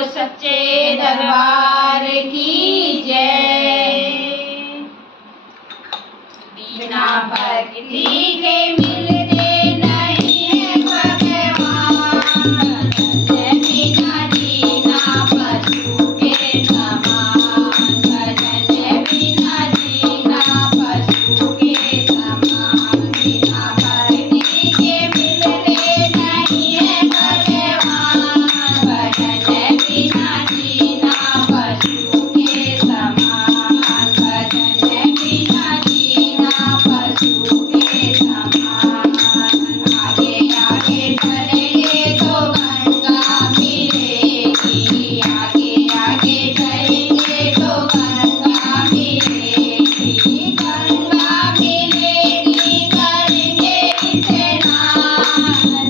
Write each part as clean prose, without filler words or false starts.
सच्चे दरबार की जय। बिना भक्ति के मिलते नहीं है भगवान, भजन बिना जीना पशु के समान, भजन बिना जीना पशु के समान। बिना भक्ति के मिलते नहीं है भगवान, भजन बिना जीना पशु के समान, भजन बिना जीना पशु के समान। आगे आगे चलेंगे तो गंगा मिलेगी, आगे आगे चलेंगे तो गंगा मिलेगी, गंगा मिलेगी करेंगे स्नान,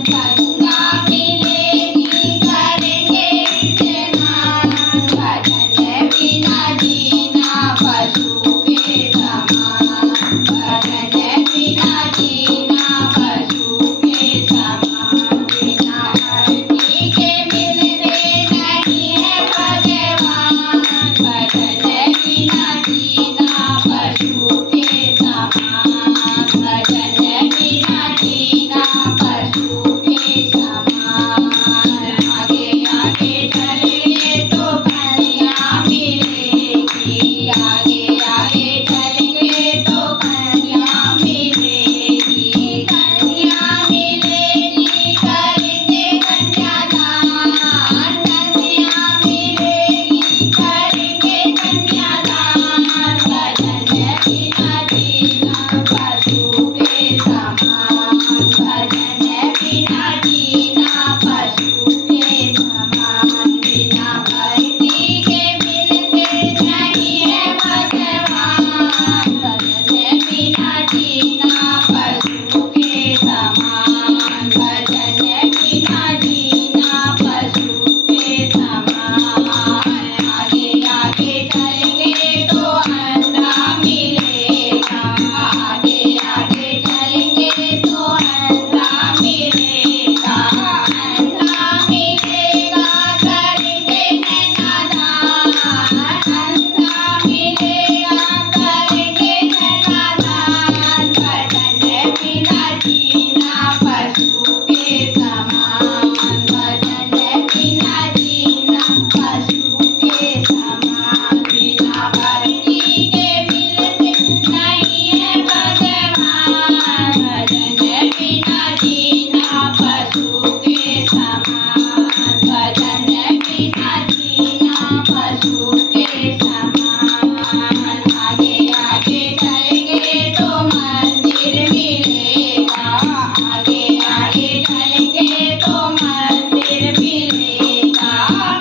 गंगा मिलेगी करेंगे स्नान। भजन बिना जीना पशु के समान, भजन बिना जीना पशु के समान। बिना भक्ति के मिलते नहीं है भगवान, भजन बिना जीना पशु के समान, भजन बिना जीना पशु के समान। आगे आगे चलेंगे तो कन्या मिलेगी, आगे आगे चलेंगे तो कन्या मिलेगी, कन्या मिलेगी करेंगे कन्यादान, कन्या मिलेगी करेंगे कन्यादान। भजन बिना जीना पशु के समान, भजन बिना जीना पशु के समान। बिना भक्ति के मिलते नहीं है भगवान, भजन बिना जीना पशु के समान, भजन बिना जीना पशु के समान। आगे आगे चलेंगे तो अंधा मिलेगा, आगे आगे चलेंगे तो अंधा मिलेगा, अंधा मिलेगा करेंगे नैनादान, अंधा मिलेगा करेंगे नैनादान। भजन बिना जीना पशु के समान, भजन बिना जीना पशु के समान। बिना भक्ति के मिलते नहीं है भगवान, भजन बिना जीना पशु के समान, भजन बिना जीना पशु के समान। आगे आगे चलेंगे तो मंदिर मिलेगा, आगे आगे चलेंगे तो मंदिर मिलेगा,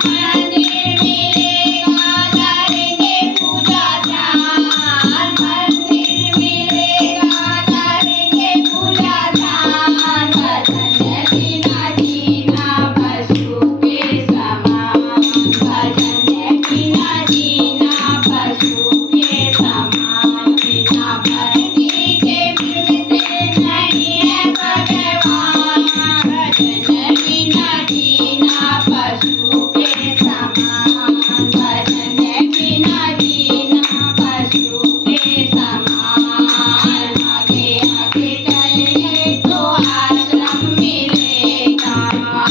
मंदिर मिलेगा करेंगे पूजा ध्यान, मंदिर मिलेगा करेंगे पूजा ध्यान। भजन बिना जीना पशु के समान, भजन बिना जीना पशु के समान। बिना भक्ति के मिलते नहीं है भगवान, भजन बिना जीना पशु के समान, भजन बिना जीना पशु के समान। आगे आगे चलेंगे तो आश्रम मिलेगा,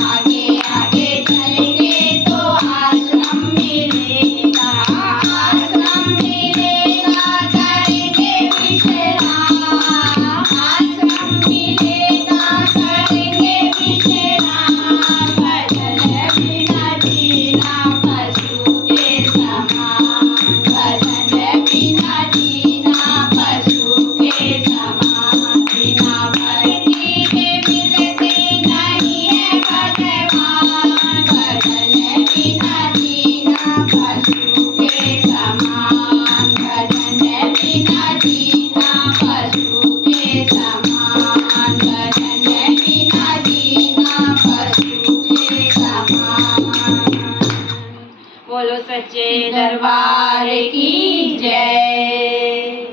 आगे आगे चलेंगे तो आश्रम मिलेगा, आश्रम मिलेगा करेंगे विश्राम, आश्रम मिलेगा करेंगे विश्राम। भजन बिना जीना पशु के समान, भजन बिना जीना पशु के समान। बिना भक्ति के मिलते नहीं है भगवान, भजन बिना जीना पशु के समान, भजन बिना जीना पशु के समान, भजन बिना जीना पशु के समान। बोलो सच्चे दरबार की जय।